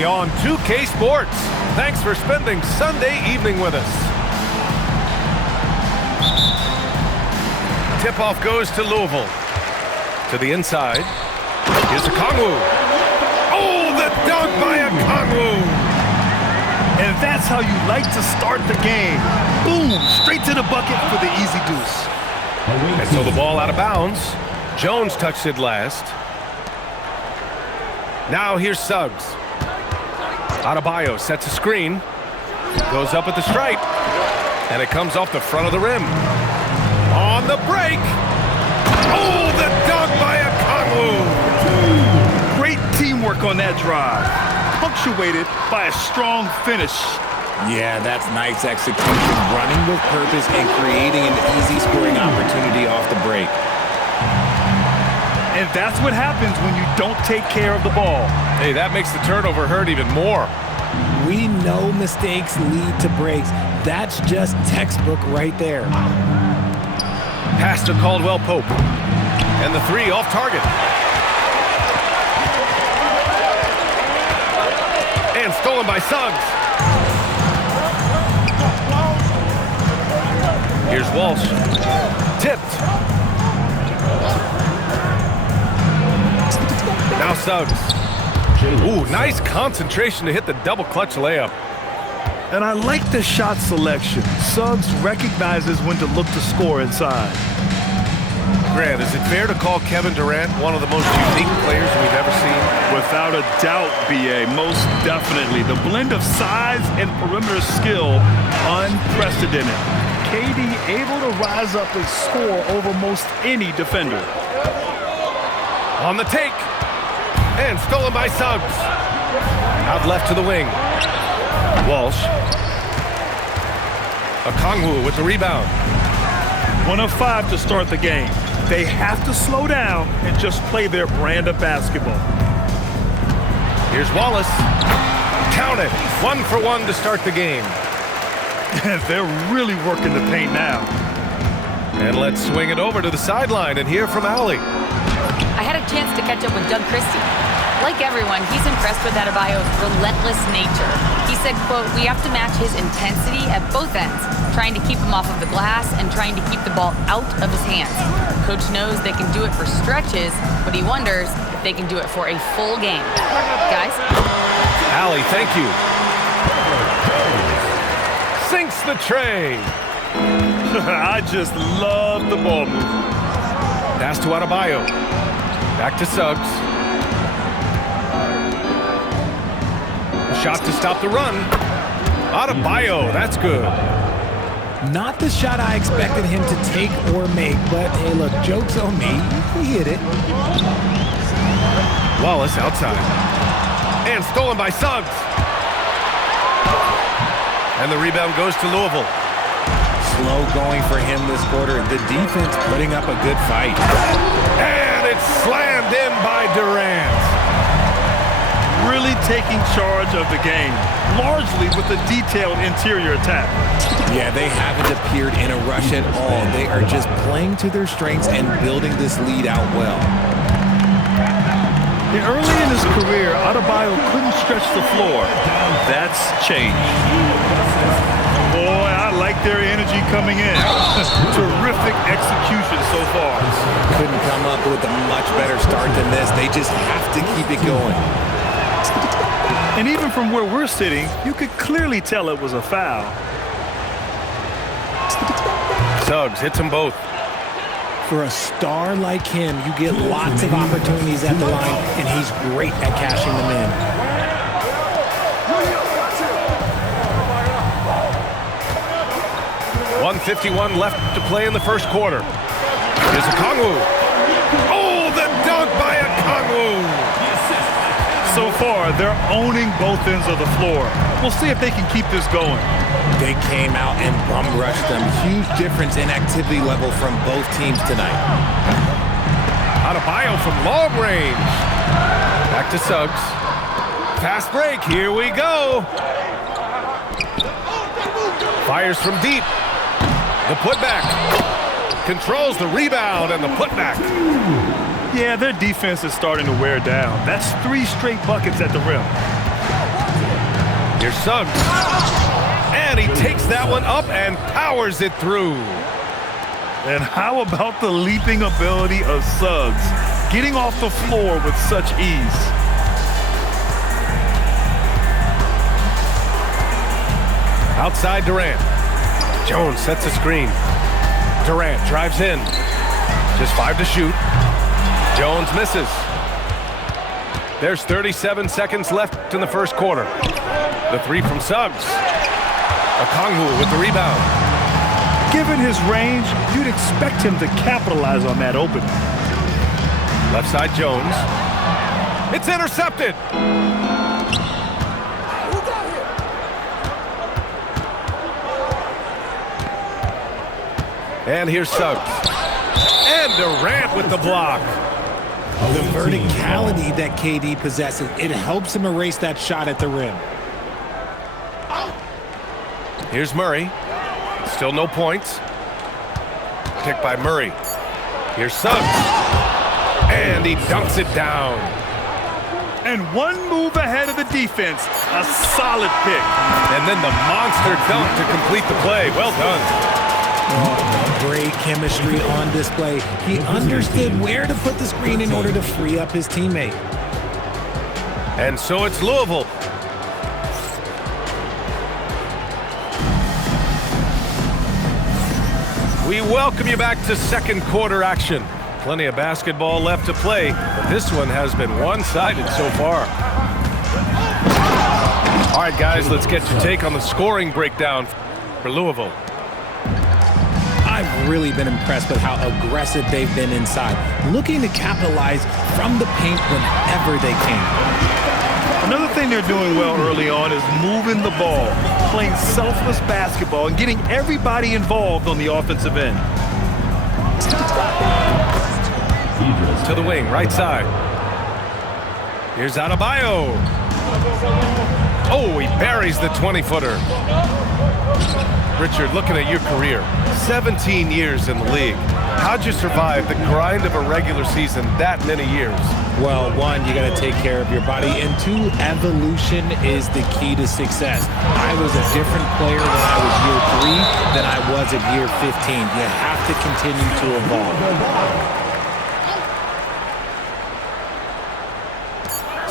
only on 2K Sports. Thanks for spending Sunday evening with us. Tip-off goes to Louisville. To the inside. Here's Okongwu. Oh, the dunk by Okongwu! And that's how you like to start the game. Boom, straight to the bucket for the easy deuce. And so the ball out of bounds. Jones touched it last. Now here's Suggs. Adebayo sets a screen. Goes up at the stripe. And it comes off the front of the rim. On the break. Oh, the dunk by Okongwu! Great teamwork on that drive. Punctuated by a strong finish. Yeah, that's nice execution. Running with purpose and creating an easy scoring opportunity off the break. And that's what happens when you don't take care of the ball. Hey, that makes the turnover hurt even more. We know mistakes lead to breaks. That's just textbook right there. Pass to Caldwell-Pope. And the three off target. And stolen by Suggs. Here's Walsh. Tipped. Now Suggs. Ooh, nice concentration to hit the double clutch layup. And I like the shot selection. Suggs recognizes when to look to score inside. Grant, is it fair to call Kevin Durant one of the most unique players we've ever seen? Without a doubt, B.A., most definitely. The blend of size and perimeter skill, unprecedented. KD able to rise up and score over most any defender. On the take. And stolen by Suggs. Out left to the wing. Walsh. Okongwu with the rebound. 1 of 5 to start the game. They have to slow down and just play their brand of basketball. Here's Wallace. Count it. 1 for 1 to start the game. They're really working the paint now. And let's swing it over to the sideline and hear from Allie. I had a chance to catch up with Doug Christie. Like everyone, he's impressed with Adebayo's relentless nature. He said, quote, "We have to match his intensity at both ends, trying to keep him off of the glass and trying to keep the ball out of his hands. Coach knows they can do it for stretches, but he wonders if they can do it for a full game." Guys? Allie, thank you. Sinks the tray. I just love the ball movement. Pass to Adebayo. Back to Suggs. Shot to stop the run. Adebayo, that's good. Not the shot I expected him to take or make, but hey, look, joke's on me. He hit it. Wallace outside. And stolen by Suggs. And the rebound goes to Louisville. Slow going for him this quarter. The defense putting up a good fight. And it's slammed in by Durant. Really taking charge of the game, largely with a detailed interior attack. Yeah, they haven't appeared in a rush at all. They are just playing to their strengths and building this lead out well. Early in his career, Adebayo couldn't stretch the floor. That's changed. Boy, I like their energy coming in. Terrific execution so far. Couldn't come up with a much better start than this. They just have to keep it going. And even from where we're sitting, you could clearly tell it was a foul. Suggs hits them both. For a star like him, you get lots of opportunities at the line, and he's great at cashing them in. 1:51 left to play in the first quarter. Here's Okongwu. Oh, the dunk by Okongwu! So far, they're owning both ends of the floor. We'll see if they can keep this going. They came out and bum rushed them. Huge difference in activity level from both teams tonight. Adebayo from long range. Back to Suggs. Fast break. Here we go. Fires from deep. The putback. Controls the rebound and the putback. Yeah, their defense is starting to wear down. That's 3 straight buckets at the rim. Here's Suggs. And he takes that one up and powers it through. And how about the leaping ability of Suggs? Getting off the floor with such ease. Outside Durant. Jones sets a screen. Durant drives in. Just 5 to shoot. Jones misses. There's 37 seconds left in the first quarter. The three from Suggs. Okongwu with the rebound. Given his range, you'd expect him to capitalize on that opening. Left side Jones. It's intercepted. And here's Suggs. And Durant with the block. The verticality that KD possesses, it helps him erase that shot at the rim. Here's Murray. Still no points. Picked by Murray. Here's Suggs. And he dunks it down. And one move ahead of the defense. A solid pick. And then the monster dunk to complete the play. Well done. Great chemistry on display. He understood where to put the screen in order to free up his teammate. And so it's Louisville. We welcome you back to second quarter action. Plenty of basketball left to play, but this one has been one-sided so far. All right, guys, let's get your take on the scoring breakdown for Louisville. I've really been impressed with how aggressive they've been inside, looking to capitalize from the paint whenever they can. Another thing they're doing well early on is moving the ball, playing selfless basketball, and getting everybody involved on the offensive end. To the wing, right side. Here's Adebayo. Oh, he buries the 20-footer. Richard, looking at your career, 17 years in the league. How'd you survive the grind of a regular season that many years? Well, one, you got to take care of your body, and two, evolution is the key to success. I was a different player when I was year 3 than I was at year 15. You have to continue to evolve.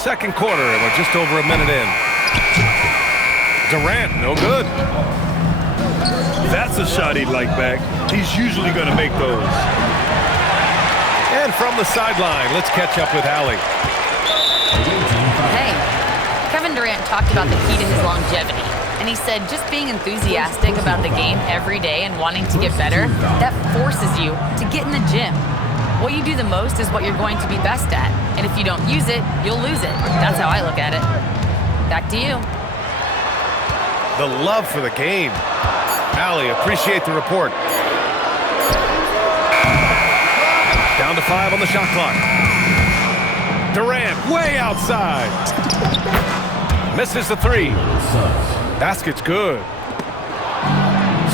Second quarter, and we're just over a minute in. Durant, no good. That's a shot he'd like back. He's usually going to make those. And from the sideline, let's catch up with Allie. Hey, Kevin Durant talked about the key to his longevity. And he said just being enthusiastic about the game every day and wanting to get better, that forces you to get in the gym. What you do the most is what you're going to be best at. And if you don't use it, you'll lose it. That's how I look at it. Back to you. The love for the game. Allie, appreciate the report. Down to 5 on the shot clock. Durant way outside. Misses the 3. Basket's good.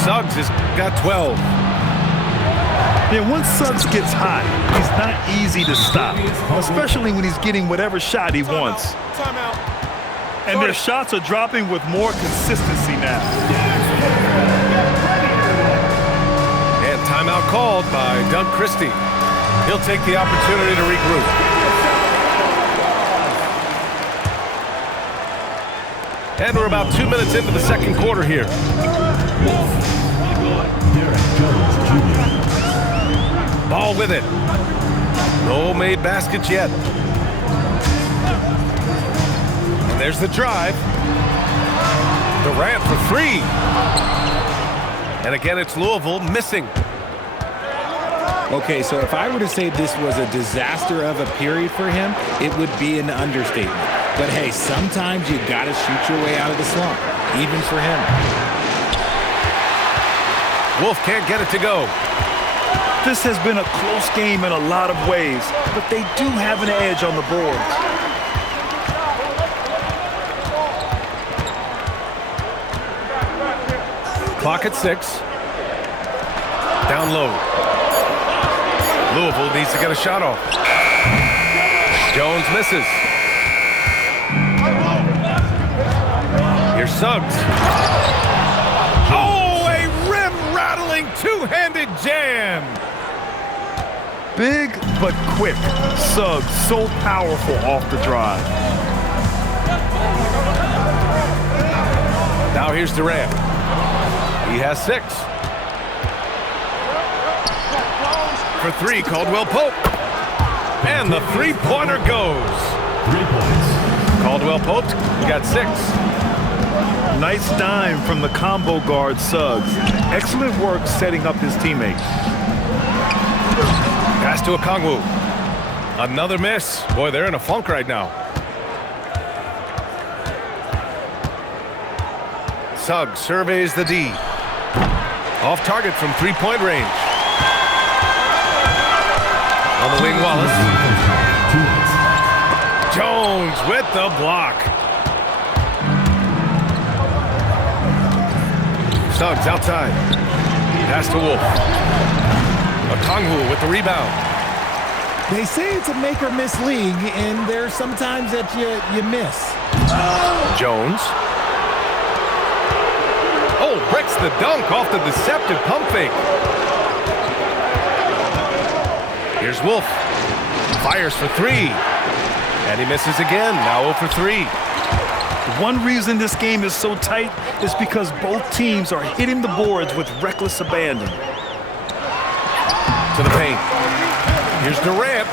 Suggs has got 12. Yeah, once Suggs gets hot, he's not easy to stop, especially when he's getting whatever shot he wants. And their shots are dropping with more consistency now. And timeout called by Doug Christie. He'll take the opportunity to regroup. And we're about 2 minutes into the second quarter here. Ball with it. No made baskets yet. And there's the drive. Durant for 3. And again, it's Louisville missing. Okay, so if I were to say this was a disaster of a period for him, it would be an understatement. But hey, sometimes you got to shoot your way out of the slump, even for him. Wolf can't get it to go. This has been a close game in a lot of ways, but they do have an edge on the boards. Clock at 6. Down low. Louisville needs to get a shot off. Jones misses. Here's Suggs. Oh, a rim-rattling two-handed jam. Big but quick. Suggs so powerful off the drive. Now here's Durant. He has 6. For 3, Caldwell Pope. And the three-pointer goes. 3 points. Caldwell Pope got 6. Nice dime from the combo guard Suggs. Excellent work setting up his teammates. Pass to Okongwu. Another miss. Boy, they're in a funk right now. Suggs surveys the D. Off target from three-point range. On the wing, Wallace. Jones with the block. Suggs outside. Pass to Wolf. Okongwu with the rebound. They say it's a make or miss league, and there's sometimes that you miss. Jones. Oh, breaks the dunk off the deceptive pump fake. Here's Wolf. Fires for 3. And he misses again. Now 0 for 3. One reason this game is so tight is because both teams are hitting the boards with reckless abandon. To the paint. Here's Durant.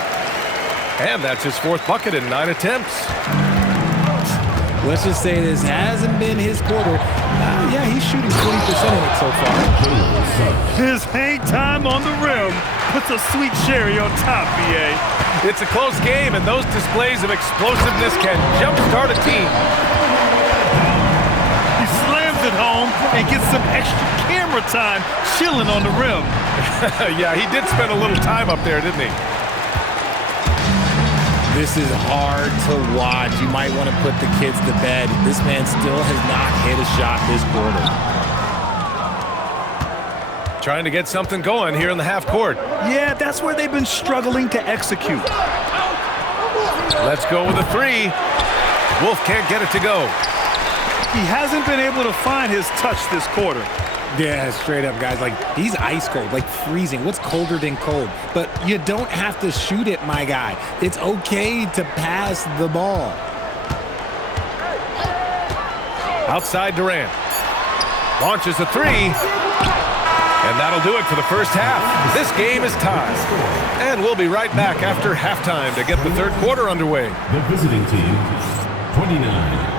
And that's his 4th bucket in 9 attempts. Let's just say this hasn't been his quarter. Yeah, he's shooting 20% of it so far. His hang time on the rim puts a sweet cherry on top, BA. It's a close game, and those displays of explosiveness can jumpstart a team. He slams it home and gets some extra camera time chilling on the rim. Yeah, he did spend a little time up there, didn't he? This is hard to watch. You might want to put the kids to bed. This man still has not hit a shot this quarter. Trying to get something going here in the half court. Yeah, that's where they've been struggling to execute. Let's go with a 3. Wolf can't get it to go. He hasn't been able to find his touch this quarter. Yeah, straight up, guys. Like, he's ice cold, like freezing. What's colder than cold? But you don't have to shoot it, my guy. It's okay to pass the ball. Outside Durant. Launches a 3. And that'll do it for the first half. This game is tied. And we'll be right back after halftime to get the third quarter underway. The visiting team, 29.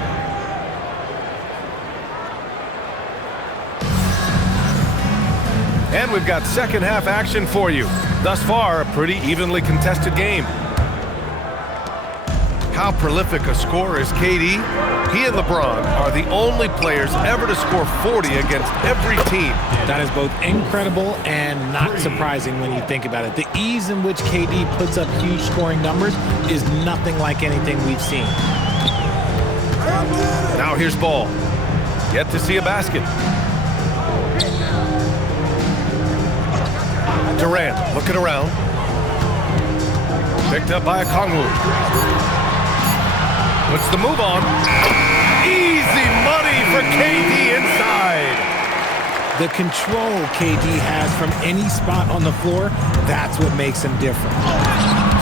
And we've got second half action for you. Thus far, a pretty evenly contested game. How prolific a scorer is KD? He and LeBron are the only players ever to score 40 against every team. That is both incredible and not surprising when you think about it. The ease in which KD puts up huge scoring numbers is nothing like anything we've seen. Now here's Ball. Yet to see a basket. Durant looking around. Picked up by Okongwu. Puts the move on. Easy money for KD inside. The control KD has from any spot on the floor, that's what makes him different.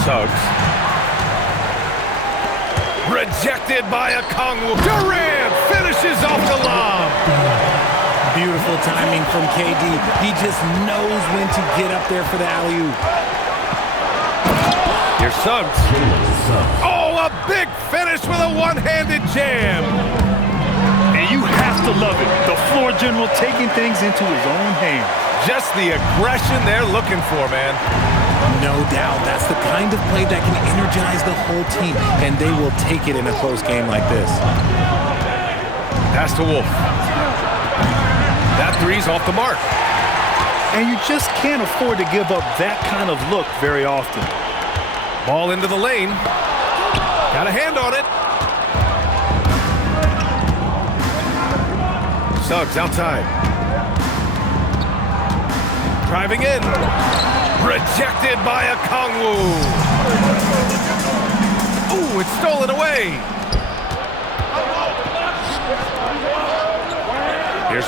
Suggs. Rejected by Okongwu. Durant finishes off the lob. Beautiful timing from KD. He just knows when to get up there for the alley-oop. Here's Suggs. Oh, a big finish with a one-handed jam. And you have to love it. The floor general taking things into his own hands. Just the aggression they're looking for, man. No doubt. That's the kind of play that can energize the whole team, and they will take it in a close game like this. Pass to Wolf. That three's off the mark. And you just can't afford to give up that kind of look very often. Ball into the lane. Got a hand on it. Suggs outside. Driving in. Rejected by Okongwu. Ooh, it's stolen away.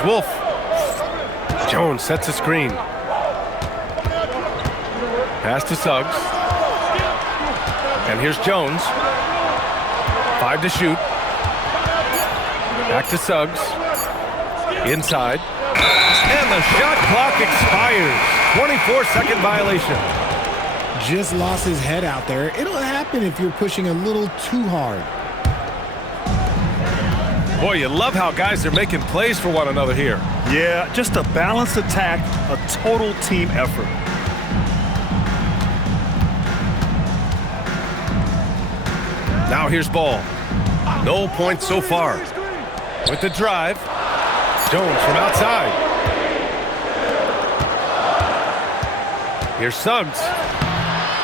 Wolf. Jones sets a screen. Pass to Suggs. And here's Jones. 5 to shoot. Back to Suggs. Inside. And the shot clock expires. 24-second violation. Just lost his head out there. It'll happen if you're pushing a little too hard. Boy, you love how guys are making plays for one another here. Yeah, just a balanced attack, a total team effort. Now here's Ball. No points so far. With the drive. Jones from outside. Here's Suggs.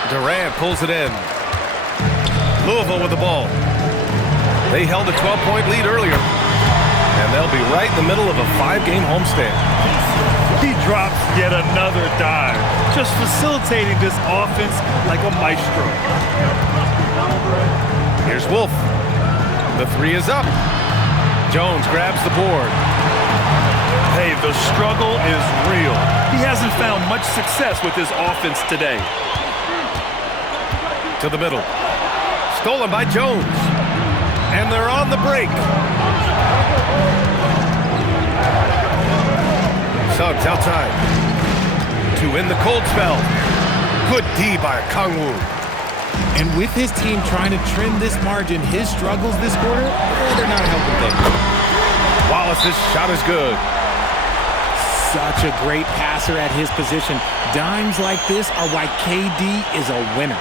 Durant pulls it in. Louisville with the ball. They held a 12-point lead earlier. And they'll be right in the middle of a 5-game homestand. He drops yet another dive, just facilitating this offense like a maestro. Here's Wolf. The 3 is up. Jones grabs the board. Hey, the struggle is real. He hasn't found much success with his offense today. To the middle. Stolen by Jones. And they're on the break. Suggs outside. To end the cold spell. Good D by Kangwoo. And with his team trying to trim this margin, his struggles this quarter, they're not helping things. Wallace's shot is good. Such a great passer at his position. Dimes like this are why KD is a winner.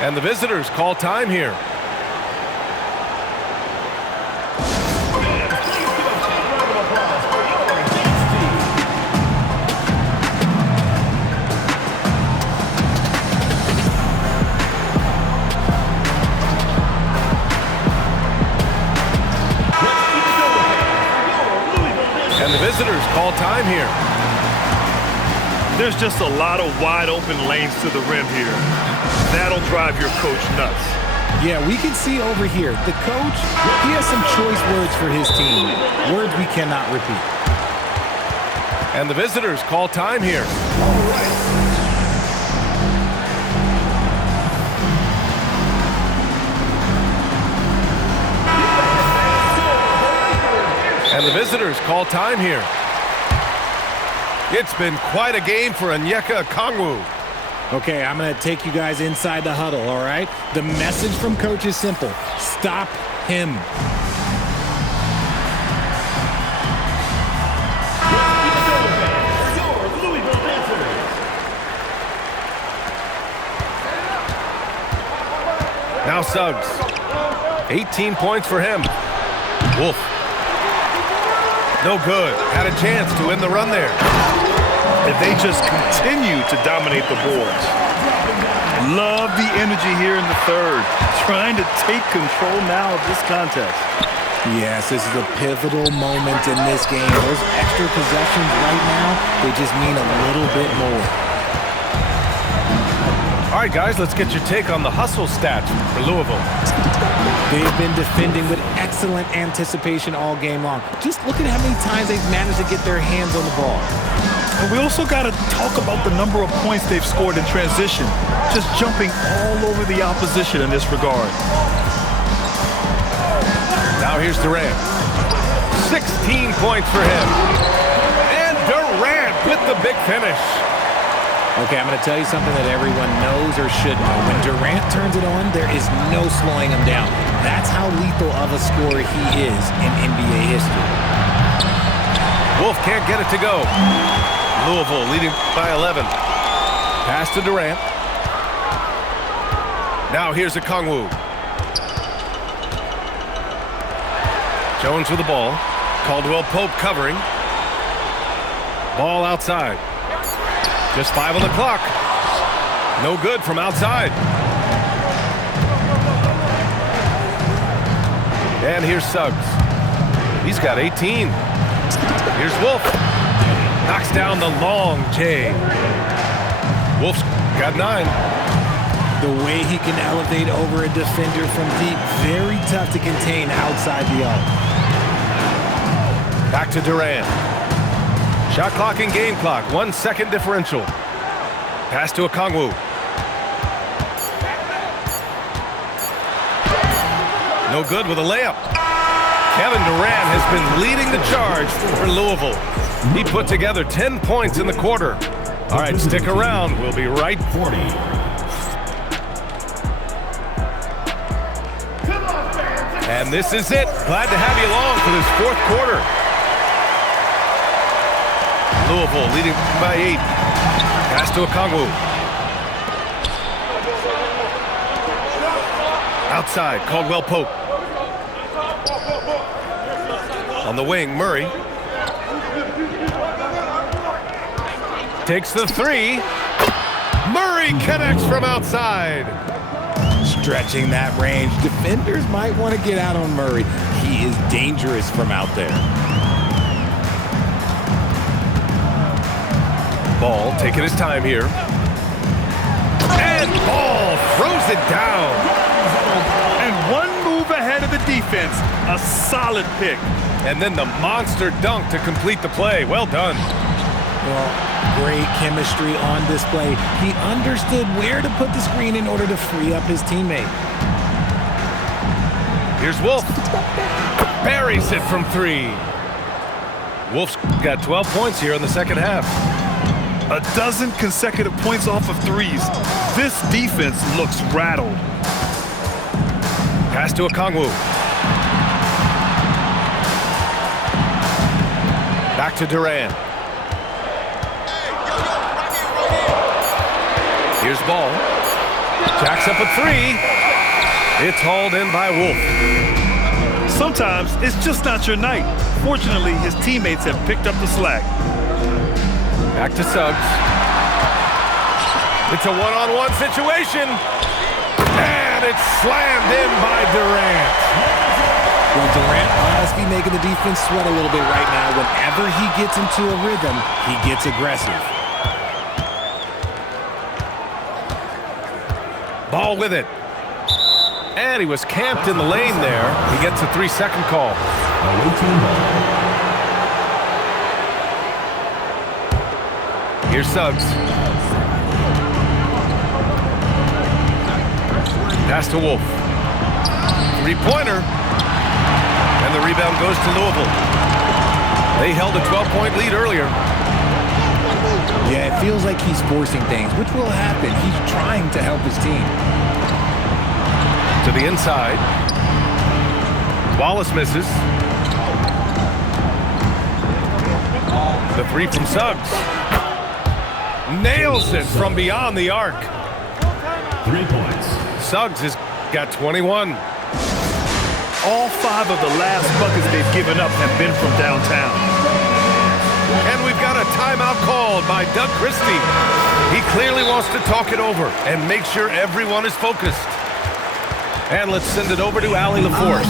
And the visitors call time here. And the visitors call time here. There's just a lot of wide open lanes to the rim here. That'll drive your coach nuts. Yeah, we can see over here, the coach, he has some choice words for his team. Words we cannot repeat. And the visitors call time here. And the visitors call time here. It's been quite a game for Onyeka Okongwu. Okay, I'm going to take you guys inside the huddle, all right? The message from coach is simple. Stop him. Now Suggs. 18 points for him. Wolf. No good. Had a chance to win the run there. And they just continue to dominate the boards. Love the energy here in the third. Trying to take control now of this contest. Yes, this is a pivotal moment in this game. Those extra possessions right now, they just mean a little bit more. All right, guys, let's get your take on the hustle stats for Louisville. They've been defending with excellent anticipation all game long. Just look at how many times they've managed to get their hands on the ball. And we also got to talk about the number of points they've scored in transition. Just jumping all over the opposition in this regard. Now here's Durant. 16 points for him. And Durant with the big finish. Okay, I'm going to tell you something that everyone knows or should know. When Durant turns it on, there is no slowing him down. That's how lethal of a scorer he is in NBA history. Wolf can't get it to go. Louisville leading by 11. Pass to Durant. Now here's Okongwu. Jones with the ball. Caldwell Pope covering. Ball outside. Just 5 on the clock. No good from outside. And here's Suggs. He's got 18. Here's Wolf. Knocks down the long J. Wolf's got 9. The way he can elevate over a defender from deep, very tough to contain outside the arc. Back to Durant. Shot clock and game clock. 1 second differential. Pass to Okongwu. No good with a layup. Kevin Durant has been leading the charge for Louisville. He put together 10 points in the quarter. All right, stick around. We'll be right 40. And this is it. Glad to have you along for this fourth quarter. Louisville leading by 8. Pass to Okongwu. Outside, Caldwell Pope. On the wing, Murray. Takes the 3. Murray connects from outside. Stretching that range. Defenders might want to get out on Murray. He is dangerous from out there. Ball taking his time here. And Ball throws it down. And one move ahead of the defense. A solid pick. And then the monster dunk to complete the play. Well done. Well, great chemistry on display. He understood where to put the screen in order to free up his teammate. Here's Wolf. Buries it from 3. Wolf's got 12 points here in the second half. A dozen consecutive points off of threes. This defense looks rattled. Pass to Okongwu. Back to Durant. Here's Ball. Jacks up a 3. It's hauled in by Wolf. Sometimes it's just not your night. Fortunately, his teammates have picked up the slack. Back to Suggs. It's a one-on-one situation. And it's slammed in by Durant. Well, Durant must be making the defense sweat a little bit right now. Whenever he gets into a rhythm, he gets aggressive. Ball with it. And he was camped in the lane there. He gets a 3-second call. Away team ball. Here's Suggs. Pass to Wolf. 3-pointer. And the rebound goes to Louisville. They held a 12-point lead earlier. Yeah, it feels like he's forcing things, which will happen. He's trying to help his team. To the inside. Wallace misses. The 3 from Suggs. Nails it from beyond the arc. 3 points. Suggs has got 21. All 5 of the last buckets they've given up have been from downtown. And we've got a timeout called by Doug Christie. He clearly wants to talk it over and make sure everyone is focused. And let's send it over to Allie LaForce.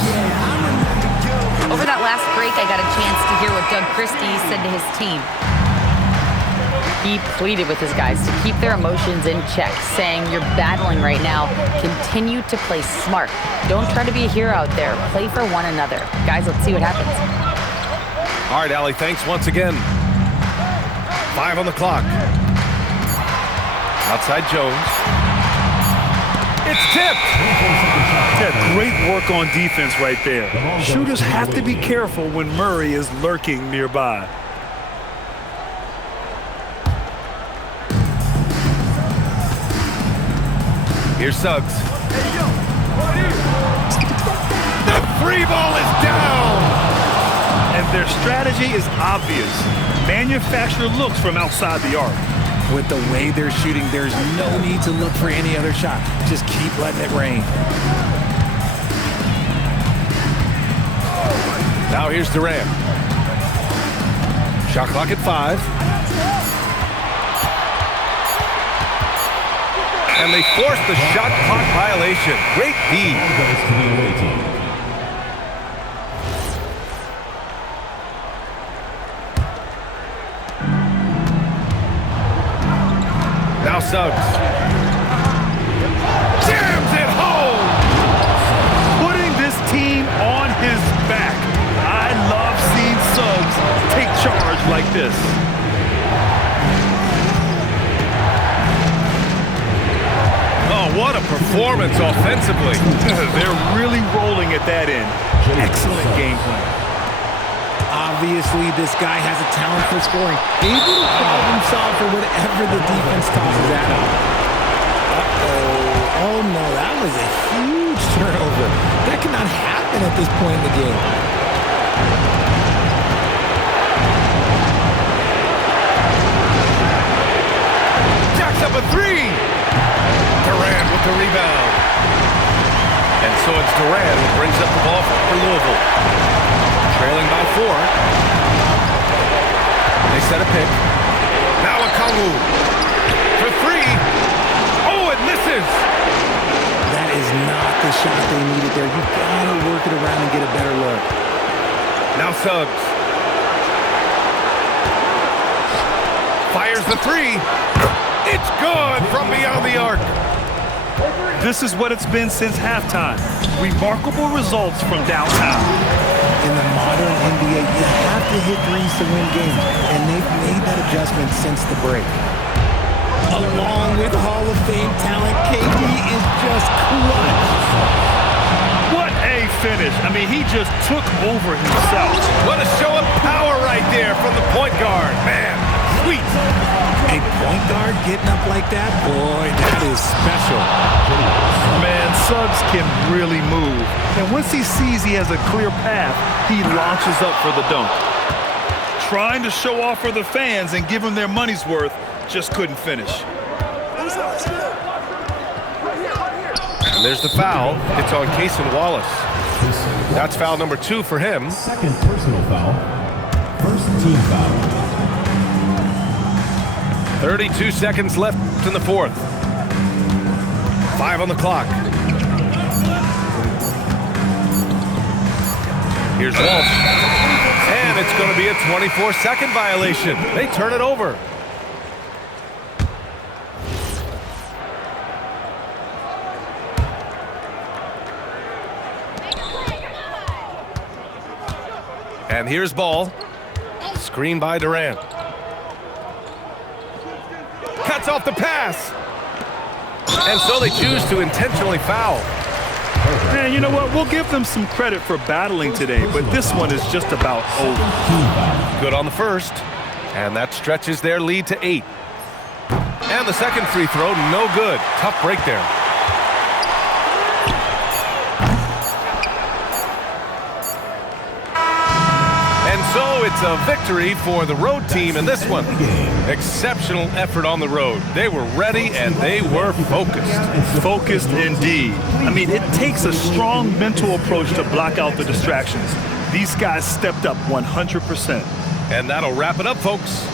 Over that last break, I got a chance to hear what Doug Christie said to his team. He pleaded with his guys to keep their emotions in check, saying, "You're battling right now. Continue to play smart. Don't try to be a hero out there. Play for one another." Guys, let's see what happens. All right, Allie, thanks once again. 5 on the clock. Outside Jones. It's tipped. Yeah, great work on defense right there. Shooters have to be careful when Murray is lurking nearby. Here's Suggs. The 3 ball is down. And their strategy is obvious. Manufacture looks from outside the arc. With the way they're shooting, there's no need to look for any other shot. Just keep letting it rain. Now here's Durant. Shot clock at 5. And they force the shot clock violation. Great D. Goes to the away team. Now Suggs. Jams it home. Putting this team on his back. I love seeing Suggs performance offensively. They're really rolling at that end. Excellent game plan. Obviously, this guy has a talent for scoring. Able to problem solve for whatever the defense tosses at him. Uh-oh. Oh, no, that was a huge turnover. That cannot happen at this point in the game. Jacks up a three. Durant with the rebound. And so it's Durant who brings up the ball for Louisville. Trailing by 4. They set a pick. Now a Kongu for 3. Oh, it misses. That is not the shot they needed there. You gotta work it around and get a better look. Now Suggs. Fires the 3. It's good from beyond the arc. This is what it's been since halftime. Remarkable results from downtown. In the modern NBA, you have to hit threes to win games, and they've made that adjustment since the break. Along with Hall of Fame talent, KD is just clutch. What a finish. I mean, he just took over himself. What a show of power right there from the point guard. Man, sweet. A point guard getting up like that? Boy, that is special. Man, Suggs can really move. And once he sees he has a clear path, he launches up for the dunk. Trying to show off for the fans and give them their money's worth, just couldn't finish. And there's the foul. It's on Cason Wallace. That's foul number 2 for him. Second personal foul. First team foul. 32 seconds left in the 4th. 5 on the clock. Here's Walsh. And it's going to be a 24-second violation. They turn it over. And here's ball. Screen by Durant. Cuts off the pass. And so they choose to intentionally foul. Man, you know what? We'll give them some credit for battling today, but this one is just about over. Good on the first. And that stretches their lead to 8. And the second free throw, no good. Tough break there. And so it's a victory for the road team in this one. Exceptional effort on the road. They were ready and they were focused. Focused indeed. I mean, it takes a strong mental approach to block out the distractions. These guys stepped up 100%. And that'll wrap it up, folks.